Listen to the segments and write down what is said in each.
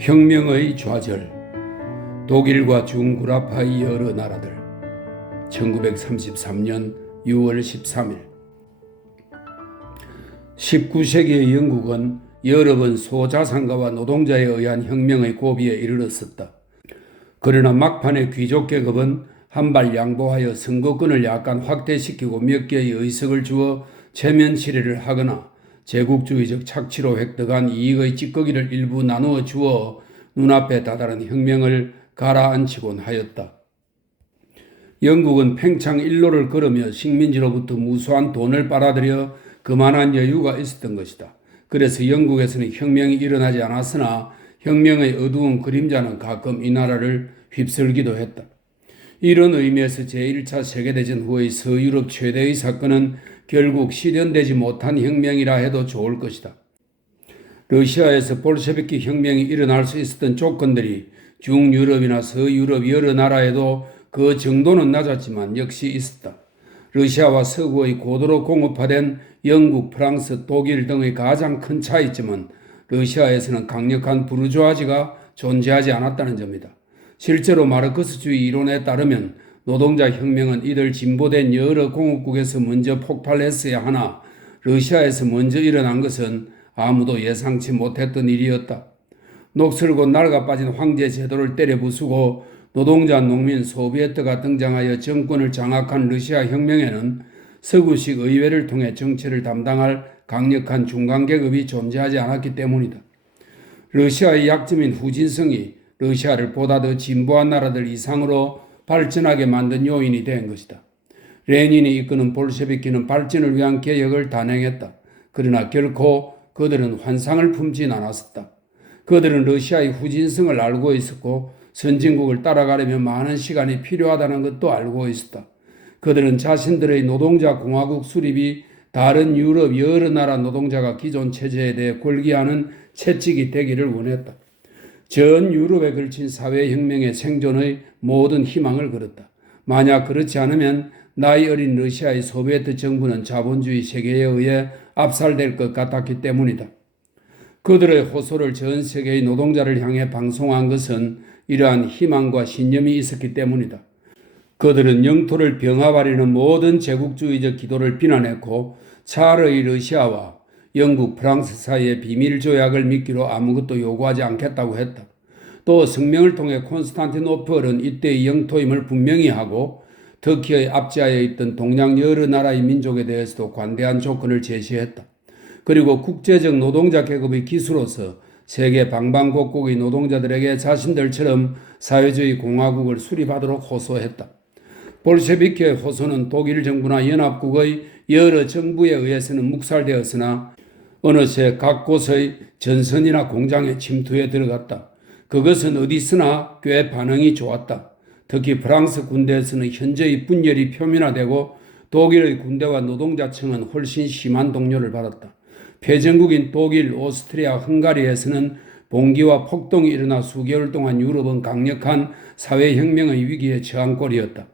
혁명의 좌절, 독일과 중구라파의 여러 나라들. 1933년 6월 13일. 19세기의 영국은 여러 번 소자산가와 노동자에 의한 혁명의 고비에 이르렀었다. 그러나 막판에 귀족 계급은 한발 양보하여 선거권을 약간 확대시키고 몇 개의 의석을 주어 체면 치레를 하거나 제국주의적 착취로 획득한 이익의 찌꺼기를 일부 나누어 주어 눈앞에 다다른 혁명을 가라앉히곤 하였다. 영국은 팽창 일로를 걸으며 식민지로부터 무수한 돈을 빨아들여 그만한 여유가 있었던 것이다. 그래서 영국에서는 혁명이 일어나지 않았으나 혁명의 어두운 그림자는 가끔 이 나라를 휩쓸기도 했다. 이런 의미에서 제1차 세계대전 후의 서유럽 최대의 사건은 결국 실현되지 못한 혁명이라 해도 좋을 것이다. 러시아에서 볼셰비키 혁명이 일어날 수 있었던 조건들이 중유럽이나 서유럽 여러 나라에도 그 정도는 낮았지만 역시 있었다. 러시아와 서구의 고도로 공업화된 영국, 프랑스, 독일 등의 가장 큰 차이점은 러시아에서는 강력한 부르주아지가 존재하지 않았다는 점이다. 실제로 마르크스주의 이론에 따르면 노동자 혁명은 이들 진보된 여러 공업국에서 먼저 폭발했어야 하나 러시아에서 먼저 일어난 것은 아무도 예상치 못했던 일이었다. 녹슬고 낡아빠진 황제 제도를 때려부수고 노동자, 농민, 소비에트가 등장하여 정권을 장악한 러시아 혁명에는 서구식 의회를 통해 정치를 담당할 강력한 중간계급이 존재하지 않았기 때문이다. 러시아의 약점인 후진성이 러시아를 보다 더 진보한 나라들 이상으로 발전하게 만든 요인이 된 것이다. 레닌이 이끄는 볼셰비키는 발전을 위한 개혁을 단행했다. 그러나 결코 그들은 환상을 품진 않았었다. 그들은 러시아의 후진성을 알고 있었고 선진국을 따라가려면 많은 시간이 필요하다는 것도 알고 있었다. 그들은 자신들의 노동자 공화국 수립이 다른 유럽 여러 나라 노동자가 기존 체제에 대해 골기하는 채찍이 되기를 원했다. 전 유럽에 걸친 사회혁명의 생존의 모든 희망을 걸었다. 만약 그렇지 않으면 나이 어린 러시아의 소비에트 정부는 자본주의 세계에 의해 압살될 것 같았기 때문이다. 그들의 호소를 전 세계의 노동자를 향해 방송한 것은 이러한 희망과 신념이 있었기 때문이다. 그들은 영토를 병합하려는 모든 제국주의적 기도를 비난했고 차르의 러시아와 영국, 프랑스 사이의 비밀조약을 미끼로 아무것도 요구하지 않겠다고 했다. 또 성명을 통해 콘스탄티노플은 이때의 영토임을 분명히 하고 터키의 압제하에 있던 동양 여러 나라의 민족에 대해서도 관대한 조건을 제시했다. 그리고 국제적 노동자 계급의 기수로서 세계 방방곡곡의 노동자들에게 자신들처럼 사회주의 공화국을 수립하도록 호소했다. 볼셰비키의 호소는 독일 정부나 연합국의 여러 정부에 의해서는 묵살되었으나 어느새 각 곳의 전선이나 공장에 침투해 들어갔다. 그것은 어디서나 꽤 반응이 좋았다. 특히 프랑스 군대에서는 현재의 분열이 표면화되고 독일의 군대와 노동자층은 훨씬 심한 동료를 받았다. 패전국인 독일, 오스트리아, 헝가리에서는 봉기와 폭동이 일어나 수개월 동안 유럽은 강력한 사회혁명의 위기에 처한 꼴이었다.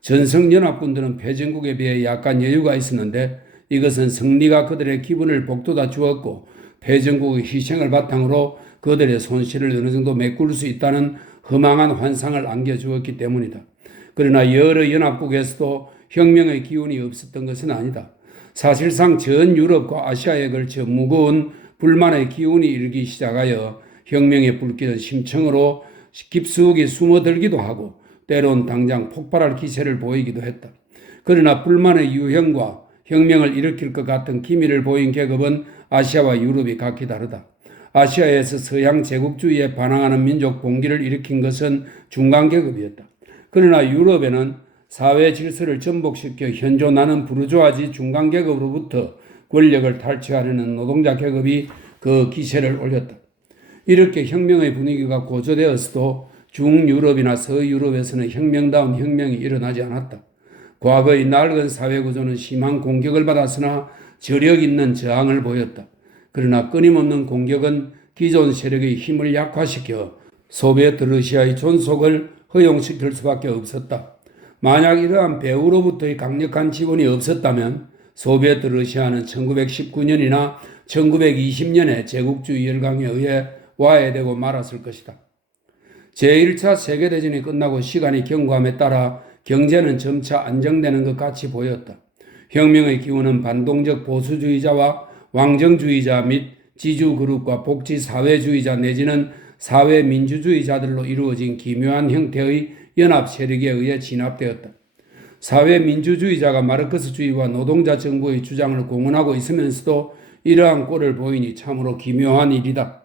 전성연합군들은 패전국에 비해 약간 여유가 있었는데 이것은 승리가 그들의 기분을 북돋아 주었고 패전국의 희생을 바탕으로 그들의 손실을 어느 정도 메꿀 수 있다는 허망한 환상을 안겨주었기 때문이다. 그러나 여러 연합국에서도 혁명의 기운이 없었던 것은 아니다. 사실상 전 유럽과 아시아에 걸쳐 무거운 불만의 기운이 일기 시작하여 혁명의 불길은 심층으로 깊숙이 숨어들기도 하고 때론 당장 폭발할 기세를 보이기도 했다. 그러나 불만의 유형과 혁명을 일으킬 것 같은 기미를 보인 계급은 아시아와 유럽이 각기 다르다. 아시아에서 서양 제국주의에 반항하는 민족 봉기를 일으킨 것은 중간계급이었다. 그러나 유럽에는 사회 질서를 전복시켜 현존하는 부르주아지 중간계급으로부터 권력을 탈취하려는 노동자 계급이 그 기세를 올렸다. 이렇게 혁명의 분위기가 고조되었어도 중유럽이나 서유럽에서는 혁명다운 혁명이 일어나지 않았다. 과거의 낡은 사회구조는 심한 공격을 받았으나 저력 있는 저항을 보였다. 그러나 끊임없는 공격은 기존 세력의 힘을 약화시켜 소비에트 러시아의 존속을 허용시킬 수밖에 없었다. 만약 이러한 배후로부터의 강력한 지원이 없었다면 소비에트 러시아는 1919년이나 1920년에 제국주의 열강에 의해 와해되고 말았을 것이다. 제1차 세계대전이 끝나고 시간이 경과함에 따라 경제는 점차 안정되는 것 같이 보였다. 혁명의 기운은 반동적 보수주의자와 왕정주의자 및 지주그룹과 복지사회주의자 내지는 사회민주주의자들로 이루어진 기묘한 형태의 연합 세력에 의해 진압되었다. 사회민주주의자가 마르크스주의와 노동자 정부의 주장을 공언하고 있으면서도 이러한 꼴을 보이니 참으로 기묘한 일이다.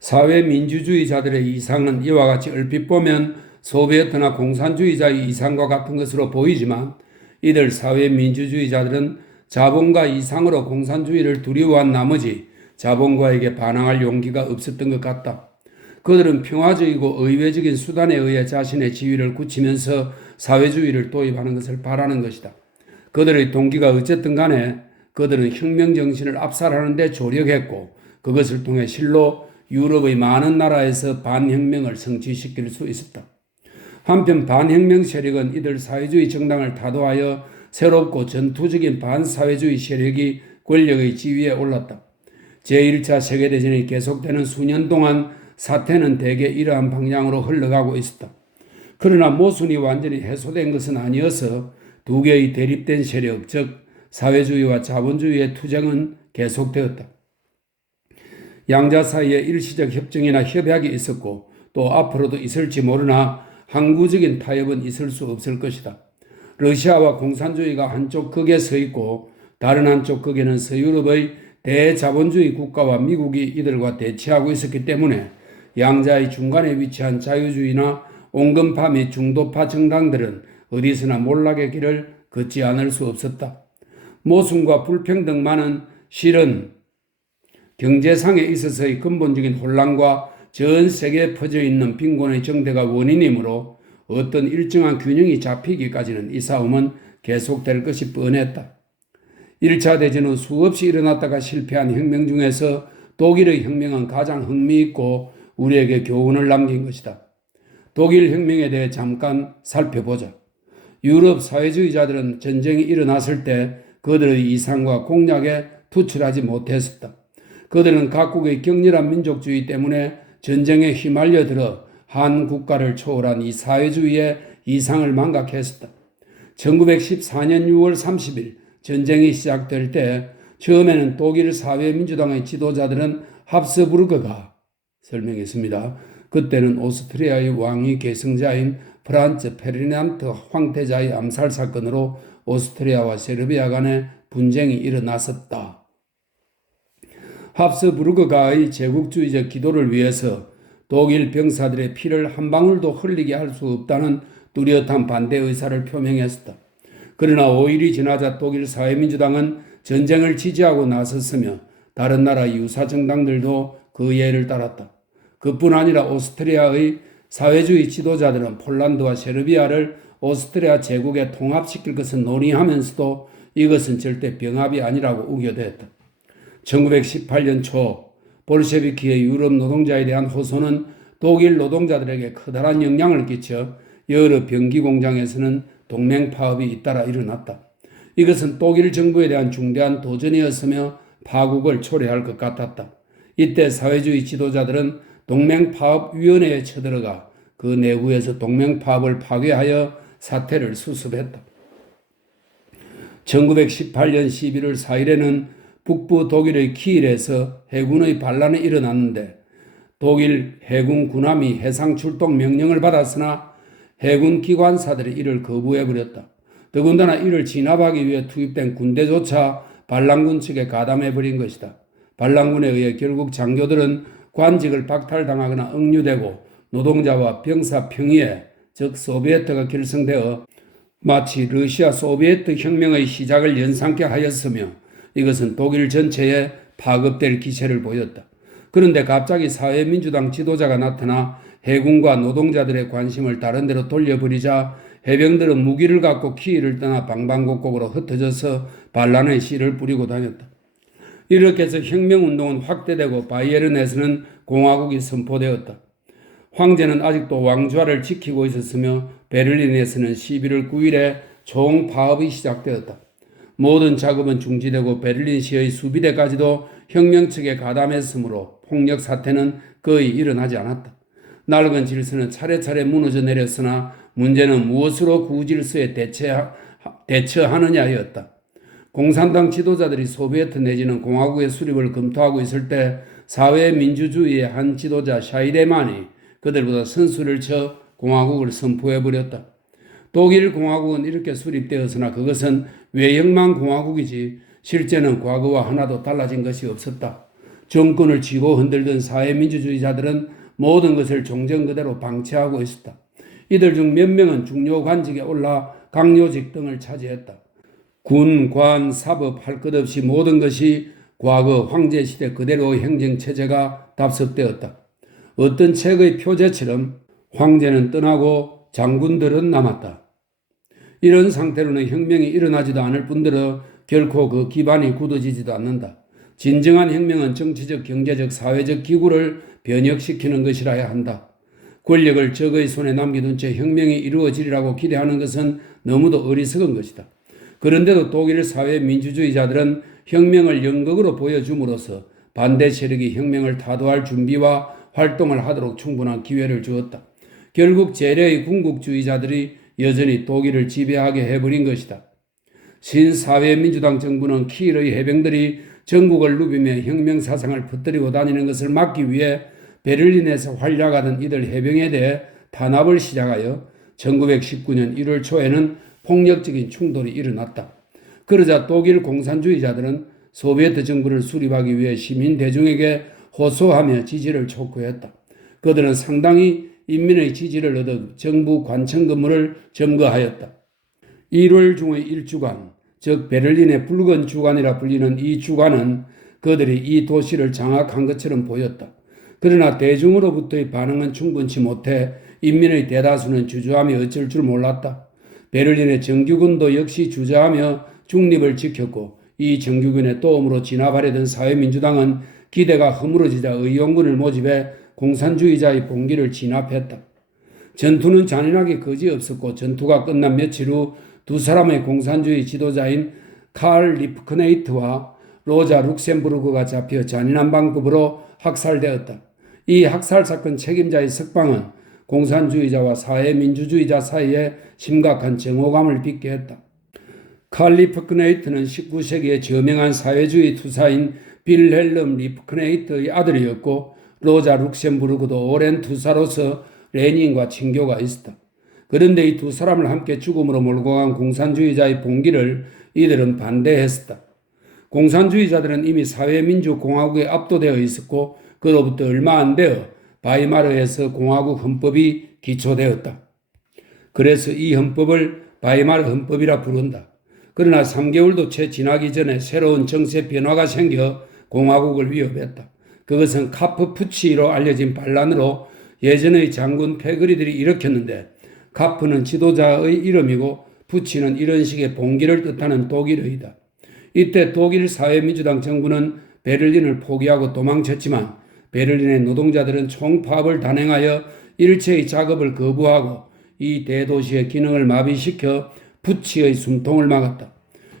사회민주주의자들의 이상은 이와 같이 얼핏 보면 소비에트나 공산주의자의 이상과 같은 것으로 보이지만 이들 사회민주주의자들은 자본가 이상으로 공산주의를 두려워한 나머지 자본가에게 반항할 용기가 없었던 것 같다. 그들은 평화적이고 의외적인 수단에 의해 자신의 지위를 굳히면서 사회주의를 도입하는 것을 바라는 것이다. 그들의 동기가 어쨌든 간에 그들은 혁명 정신을 압살하는 데 조력했고 그것을 통해 실로 유럽의 많은 나라에서 반혁명을 성취시킬 수 있었다. 한편 반혁명 세력은 이들 사회주의 정당을 타도하여 새롭고 전투적인 반사회주의 세력이 권력의 지위에 올랐다. 제1차 세계대전이 계속되는 수년 동안 사태는 대개 이러한 방향으로 흘러가고 있었다. 그러나 모순이 완전히 해소된 것은 아니어서 두 개의 대립된 세력, 즉 사회주의와 자본주의의 투쟁은 계속되었다. 양자 사이에 일시적 협정이나 협약이 있었고 또 앞으로도 있을지 모르나 항구적인 타협은 있을 수 없을 것이다. 러시아와 공산주의가 한쪽 극에 서 있고 다른 한쪽 극에는 서유럽의 대자본주의 국가와 미국이 이들과 대치하고 있었기 때문에 양자의 중간에 위치한 자유주의나 온건파 및 중도파 정당들은 어디서나 몰락의 길을 걷지 않을 수 없었다. 모순과 불평등만은 실은 경제상에 있어서의 근본적인 혼란과 전 세계에 퍼져 있는 빈곤의 정대가 원인이므로 어떤 일정한 균형이 잡히기까지는 이 싸움은 계속될 것이 뻔했다. 1차 대전 후 수없이 일어났다가 실패한 혁명 중에서 독일의 혁명은 가장 흥미있고 우리에게 교훈을 남긴 것이다. 독일 혁명에 대해 잠깐 살펴보자. 유럽 사회주의자들은 전쟁이 일어났을 때 그들의 이상과 공약에 투출하지 못했었다. 그들은 각국의 격렬한 민족주의 때문에 전쟁에 휘말려 들어 한 국가를 초월한 이 사회주의의 이상을 망각했었다. 1914년 6월 30일 전쟁이 시작될 때 처음에는 독일 사회민주당의 지도자들은 합스부르크가 설명했습니다. 그때는 오스트리아의 왕위 계승자인 프란츠 페르디난트 황태자의 암살 사건으로 오스트리아와 세르비아 간에 분쟁이 일어났었다. 합스부르크가의 제국주의적 기도를 위해서 독일 병사들의 피를 한 방울도 흘리게 할 수 없다는 뚜렷한 반대 의사를 표명했었다. 그러나 5일이 지나자 독일 사회민주당은 전쟁을 지지하고 나섰으며 다른 나라 유사 정당들도 그 예를 따랐다. 그뿐 아니라 오스트리아의 사회주의 지도자들은 폴란드와 세르비아를 오스트리아 제국에 통합시킬 것을 논의하면서도 이것은 절대 병합이 아니라고 우겨댔다. 1918년 초 볼셰비키의 유럽 노동자에 대한 호소는 독일 노동자들에게 커다란 영향을 끼쳐 여러 병기 공장에서는 동맹 파업이 잇따라 일어났다. 이것은 독일 정부에 대한 중대한 도전이었으며 파국을 초래할 것 같았다. 이때 사회주의 지도자들은 동맹파업위원회에 쳐들어가 그 내부에서 동맹파업을 파괴하여 사태를 수습했다. 1918년 11월 4일에는 북부 독일의 키일에서 해군의 반란이 일어났는데 독일 해군 군함이 해상 출동 명령을 받았으나 해군 기관사들이 이를 거부해버렸다. 더군다나 이를 진압하기 위해 투입된 군대조차 반란군 측에 가담해버린 것이다. 반란군에 의해 결국 장교들은 관직을 박탈당하거나 억류되고 노동자와 병사 평의회, 즉 소비에트가 결성되어 마치 러시아 소비에트 혁명의 시작을 연상케 하였으며 이것은 독일 전체에 파급될 기세를 보였다. 그런데 갑자기 사회민주당 지도자가 나타나 해군과 노동자들의 관심을 다른 데로 돌려버리자 해병들은 무기를 갖고 키일을 떠나 방방곡곡으로 흩어져서 반란의 씨를 뿌리고 다녔다. 이렇게 해서 혁명운동은 확대되고 바이에른에서는 공화국이 선포되었다. 황제는 아직도 왕좌를 지키고 있었으며 베를린에서는 11월 9일에 총파업이 시작되었다. 모든 작업은 중지되고 베를린시의 수비대까지도 혁명 측에 가담했으므로 폭력 사태는 거의 일어나지 않았다. 낡은 질서는 차례차례 무너져 내렸으나 문제는 무엇으로 구질서에 대처하느냐였다. 공산당 지도자들이 소비에트 내지는 공화국의 수립을 검토하고 있을 때 사회민주주의의 한 지도자 샤이레만이 그들보다 선수를 쳐 공화국을 선포해버렸다. 독일 공화국은 이렇게 수립되었으나 그것은 외형만 공화국이지 실제는 과거와 하나도 달라진 것이 없었다. 정권을 쥐고 흔들던 사회민주주의자들은 모든 것을 종전 그대로 방치하고 있었다. 이들 중 몇 명은 중요 관직에 올라 강요직 등을 차지했다. 군, 관, 사법 할 것 없이 모든 것이 과거 황제시대 그대로 행정체제가 답습되었다. 어떤 책의 표제처럼 황제는 떠나고 장군들은 남았다. 이런 상태로는 혁명이 일어나지도 않을 뿐더러 결코 그 기반이 굳어지지도 않는다. 진정한 혁명은 정치적, 경제적, 사회적 기구를 변혁시키는 것이라야 한다. 권력을 적의 손에 남겨둔 채 혁명이 이루어지리라고 기대하는 것은 너무도 어리석은 것이다. 그런데도 독일 사회 민주주의자들은 혁명을 연극으로 보여줌으로써 반대 세력이 혁명을 타도할 준비와 활동을 하도록 충분한 기회를 주었다. 결국 재래의 군국주의자들이 여전히 독일을 지배하게 해버린 것이다. 신사회민주당 정부는 키일의 해병들이 전국을 누비며 혁명사상을 퍼뜨리고 다니는 것을 막기 위해 베를린에서 활약하던 이들 해병에 대해 탄압을 시작하여 1919년 1월 초에는 폭력적인 충돌이 일어났다. 그러자 독일 공산주의자들은 소비에트 정부를 수립하기 위해 시민 대중에게 호소하며 지지를 촉구했다. 그들은 상당히 인민의 지지를 얻어 정부 관청 건물을 점거하였다. 1월 중의 1주간, 즉 베를린의 붉은 주간이라 불리는 이 주간은 그들이 이 도시를 장악한 것처럼 보였다. 그러나 대중으로부터의 반응은 충분치 못해 인민의 대다수는 주저하며 어쩔 줄 몰랐다. 베를린의 정규군도 역시 주저하며 중립을 지켰고 이 정규군의 도움으로 진압하려던 사회민주당은 기대가 허물어지자 의용군을 모집해 공산주의자의 봉기를 진압했다. 전투는 잔인하게 거지없었고 전투가 끝난 며칠 후 두 사람의 공산주의 지도자인 칼 리프크네이트와 로자 룩셈부르크가 잡혀 잔인한 방법으로 학살되었다. 이 학살 사건 책임자의 석방은 공산주의자와 사회민주주의자 사이에 심각한 정오감을 빚게 했다. 칼 리프크네이트는 19세기의 저명한 사회주의 투사인 빌헬름 리프크네이트의 아들이었고 로자 룩셈부르크도 오랜 투사로서 레닌과 친교가 있었다. 그런데 이 두 사람을 함께 죽음으로 몰고 간 공산주의자의 봉기를 이들은 반대했었다. 공산주의자들은 이미 사회민주공화국에 압도되어 있었고 그로부터 얼마 안 되어 바이마르에서 공화국 헌법이 기초되었다. 그래서 이 헌법을 바이마르 헌법이라 부른다. 그러나 3개월도 채 지나기 전에 새로운 정세 변화가 생겨 공화국을 위협했다. 그것은 카프 푸치로 알려진 반란으로 예전의 장군 페그리들이 일으켰는데 카프는 지도자의 이름이고 푸치는 이런 식의 봉기를 뜻하는 독일어이다. 이때 독일 사회민주당 정부는 베를린을 포기하고 도망쳤지만 베를린의 노동자들은 총파업을 단행하여 일체의 작업을 거부하고 이 대도시의 기능을 마비시켜 푸치의 숨통을 막았다.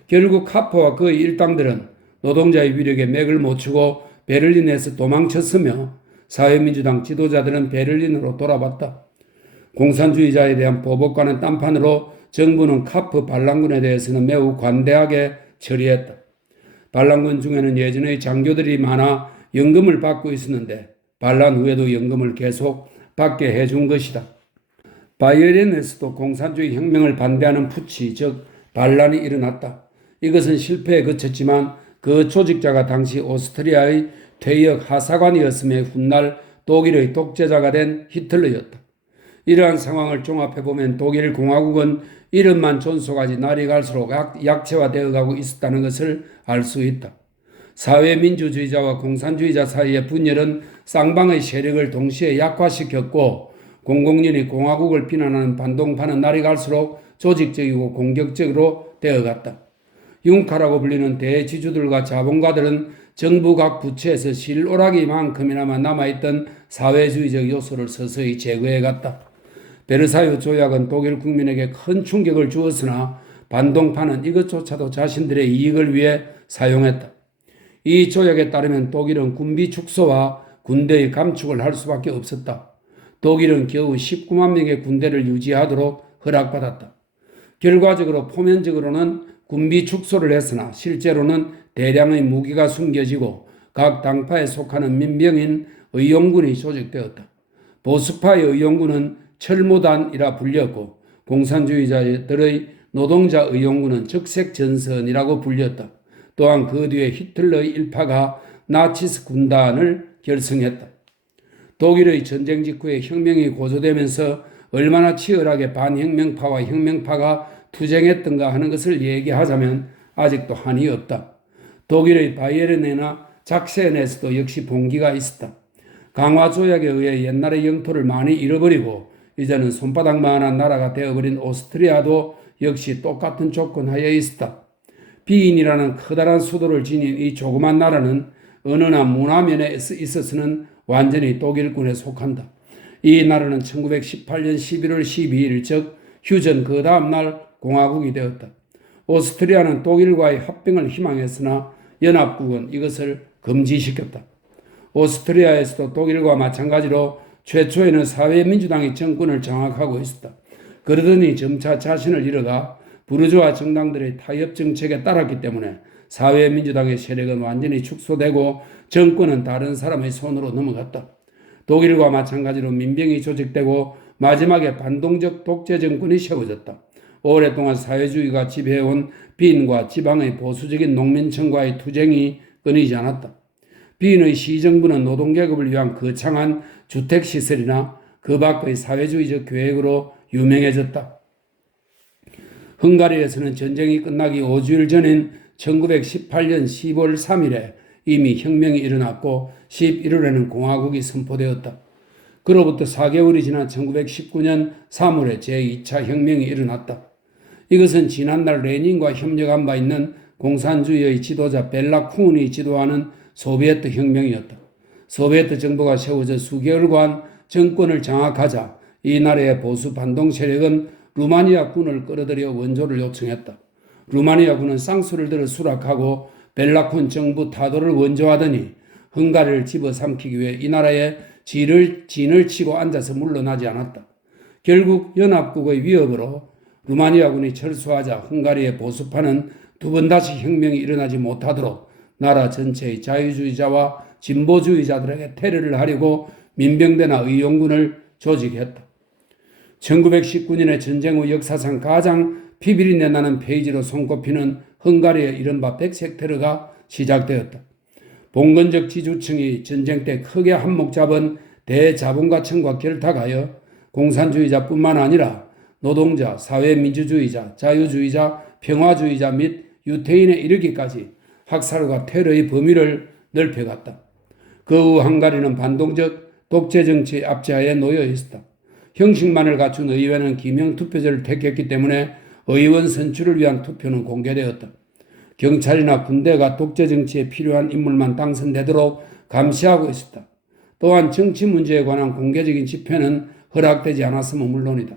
결국 카프와 그의 일당들은 노동자의 위력에 맥을 못 추고 베를린에서 도망쳤으며 사회민주당 지도자들은 베를린으로 돌아왔다. 공산주의자에 대한 보복과는 딴판으로 정부는 카프 반란군에 대해서는 매우 관대하게 처리했다. 반란군 중에는 예전의 장교들이 많아 연금을 받고 있었는데 반란 후에도 연금을 계속 받게 해준 것이다. 바이에른에서도 공산주의 혁명을 반대하는 푸치, 즉 반란이 일어났다. 이것은 실패에 그쳤지만 그 조직자가 당시 오스트리아의 퇴역 하사관이었음에 훗날 독일의 독재자가 된 히틀러였다. 이러한 상황을 종합해보면 독일 공화국은 이름만 존속하지 날이 갈수록 약체화되어 가고 있었다는 것을 알 수 있다. 사회민주주의자와 공산주의자 사이의 분열은 쌍방의 세력을 동시에 약화시켰고 공공연히 공화국을 비난하는 반동파는 날이 갈수록 조직적이고 공격적으로 되어갔다. 융카라고 불리는 대지주들과 자본가들은 정부 각 부처에서 실오라기만큼이나마 남아있던 사회주의적 요소를 서서히 제거해갔다. 베르사유 조약은 독일 국민에게 큰 충격을 주었으나 반동파는 이것조차도 자신들의 이익을 위해 사용했다. 이 조약에 따르면 독일은 군비 축소와 군대의 감축을 할 수밖에 없었다. 독일은 겨우 19만 명의 군대를 유지하도록 허락받았다. 결과적으로 표면적으로는 군비 축소를 했으나 실제로는 대량의 무기가 숨겨지고 각 당파에 속하는 민병인 의용군이 조직되었다. 보수파의 의용군은 철무단이라 불렸고 공산주의자들의 노동자 의용군은 적색전선이라고 불렸다. 또한 그 뒤에 히틀러의 일파가 나치스 군단을 결성했다. 독일의 전쟁 직후에 혁명이 고조되면서 얼마나 치열하게 반혁명파와 혁명파가 투쟁했던가 하는 것을 얘기하자면 아직도 한이 없다. 독일의 바이에른이나 작센에서도 역시 봉기가 있었다. 강화 조약에 의해 옛날의 영토를 많이 잃어버리고 이제는 손바닥만한 나라가 되어버린 오스트리아도 역시 똑같은 조건 하에 있었다. 비인이라는 커다란 수도를 지닌 이 조그만 나라는 어느나 문화면에 있어서는 완전히 독일군에 속한다. 이 나라는 1918년 11월 12일 즉 휴전 그 다음날 공화국이 되었다. 오스트리아는 독일과의 합병을 희망했으나 연합국은 이것을 금지시켰다. 오스트리아에서도 독일과 마찬가지로 최초에는 사회민주당이 정권을 장악하고 있었다. 그러더니 점차 자신을 잃어가 부르주아 정당들의 타협 정책에 따랐기 때문에 사회민주당의 세력은 완전히 축소되고 정권은 다른 사람의 손으로 넘어갔다. 독일과 마찬가지로 민병이 조직되고 마지막에 반동적 독재 정권이 세워졌다. 오랫동안 사회주의가 지배해온 빈과 지방의 보수적인 농민층과의 투쟁이 끊이지 않았다. 빈의 시정부는 노동계급을 위한 거창한 주택시설이나 그 밖의 사회주의적 계획으로 유명해졌다. 헝가리에서는 전쟁이 끝나기 5주일 전인 1918년 10월 3일에 이미 혁명이 일어났고 11월에는 공화국이 선포되었다. 그로부터 4개월이 지난 1919년 3월에 제2차 혁명이 일어났다. 이것은 지난날 레닌과 협력한 바 있는 공산주의의 지도자 벨라 쿤이 지도하는 소비에트 혁명이었다. 소비에트 정부가 세워져 수개월간 정권을 장악하자 이 나라의 보수 반동 세력은 루마니아 군을 끌어들여 원조를 요청했다. 루마니아 군은 쌍수를 들어 수락하고 벨라쿤 정부 타도를 원조하더니 헝가리를 집어삼키기 위해 이 나라에 진을 치고 앉아서 물러나지 않았다. 결국 연합국의 위협으로 루마니아 군이 철수하자 헝가리의 보수파는 두 번 다시 혁명이 일어나지 못하도록 나라 전체의 자유주의자와 진보주의자들에게 테러를 하려고 민병대나 의용군을 조직했다. 1919년의 전쟁 후 역사상 가장 피비린내 나는 페이지로 손꼽히는 헝가리의 이른바 백색 테러가 시작되었다. 봉건적 지주층이 전쟁 때 크게 한몫 잡은 대자본가층과 결탁하여 공산주의자뿐만 아니라 노동자, 사회민주주의자, 자유주의자, 평화주의자 및 유태인에 이르기까지 학살과 테러의 범위를 넓혀갔다. 그 후 헝가리는 반동적 독재정치의 압제하에 놓여 있었다. 형식만을 갖춘 의회는 기명투표제를 택했기 때문에 의원 선출을 위한 투표는 공개되었다. 경찰이나 군대가 독재정치에 필요한 인물만 당선되도록 감시하고 있었다. 또한 정치 문제에 관한 공개적인 집회는 허락되지 않았으면 물론이다.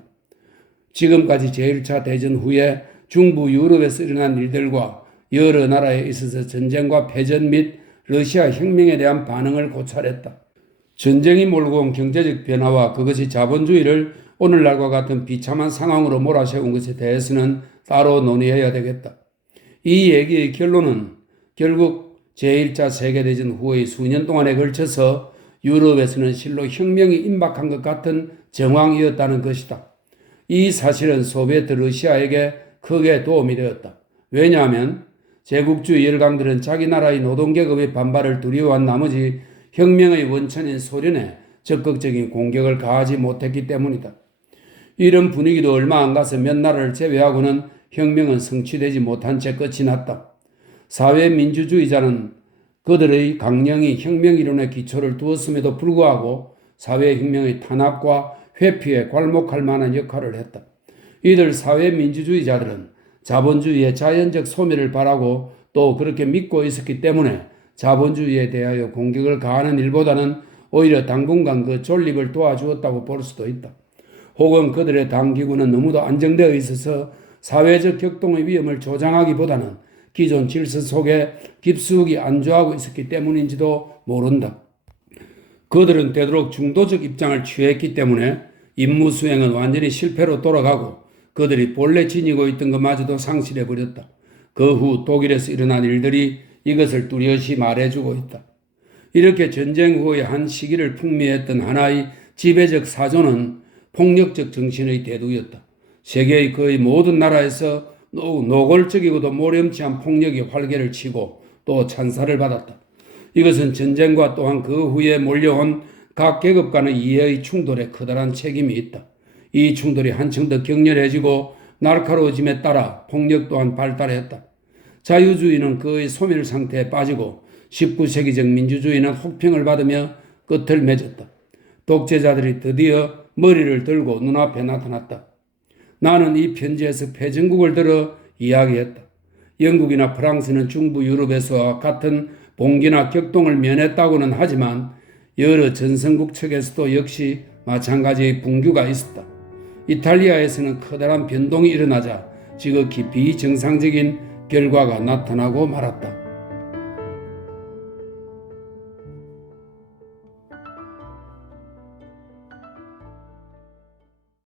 지금까지 제1차 대전 후에 중부 유럽에서 일어난 일들과 여러 나라에 있어서 전쟁과 패전 및 러시아 혁명에 대한 반응을 고찰했다. 전쟁이 몰고 온 경제적 변화와 그것이 자본주의를 오늘날과 같은 비참한 상황으로 몰아세운 것에 대해서는 따로 논의해야 되겠다. 이 얘기의 결론은 결국 제1차 세계대전 후의 수년 동안에 걸쳐서 유럽에서는 실로 혁명이 임박한 것 같은 정황이었다는 것이다. 이 사실은 소비에트 러시아에게 크게 도움이 되었다. 왜냐하면 제국주의 열강들은 자기 나라의 노동계급의 반발을 두려워한 나머지 혁명의 원천인 소련에 적극적인 공격을 가하지 못했기 때문이다. 이런 분위기도 얼마 안 가서 몇 나라를 제외하고는 혁명은 성취되지 못한 채 끝이 났다. 사회민주주의자는 그들의 강령이 혁명이론의 기초를 두었음에도 불구하고 사회혁명의 탄압과 회피에 괄목할 만한 역할을 했다. 이들 사회민주주의자들은 자본주의의 자연적 소멸을 바라고 또 그렇게 믿고 있었기 때문에 자본주의에 대하여 공격을 가하는 일보다는 오히려 당분간 그 존립을 도와주었다고 볼 수도 있다. 혹은 그들의 당기구는 너무도 안정되어 있어서 사회적 격동의 위험을 조장하기보다는 기존 질서 속에 깊숙이 안주하고 있었기 때문인지도 모른다. 그들은 되도록 중도적 입장을 취했기 때문에 임무 수행은 완전히 실패로 돌아가고 그들이 본래 지니고 있던 것마저도 상실해버렸다. 그 후 독일에서 일어난 일들이 이것을 뚜렷이 말해주고 있다. 이렇게 전쟁 후의 한 시기를 풍미했던 하나의 지배적 사조는 폭력적 정신의 대두였다. 세계의 거의 모든 나라에서 노골적이고도 모렴치한 폭력이 활개를 치고 또 찬사를 받았다. 이것은 전쟁과 또한 그 후에 몰려온 각 계급 간의 이해의 충돌에 커다란 책임이 있다. 이 충돌이 한층 더 격렬해지고 날카로워짐에 따라 폭력 또한 발달했다. 자유주의는 그의 소멸 상태에 빠지고 19세기적 민주주의는 혹평을 받으며 끝을 맺었다. 독재자들이 드디어 머리를 들고 눈앞에 나타났다. 나는 이 편지에서 패전국을 들어 이야기했다. 영국이나 프랑스는 중부 유럽에서와 같은 봉기나 격동을 면했다고는 하지만 여러 전성국 측에서도 역시 마찬가지의 붕괴가 있었다. 이탈리아에서는 커다란 변동이 일어나자 지극히 비정상적인 결과가 나타나고 말았다.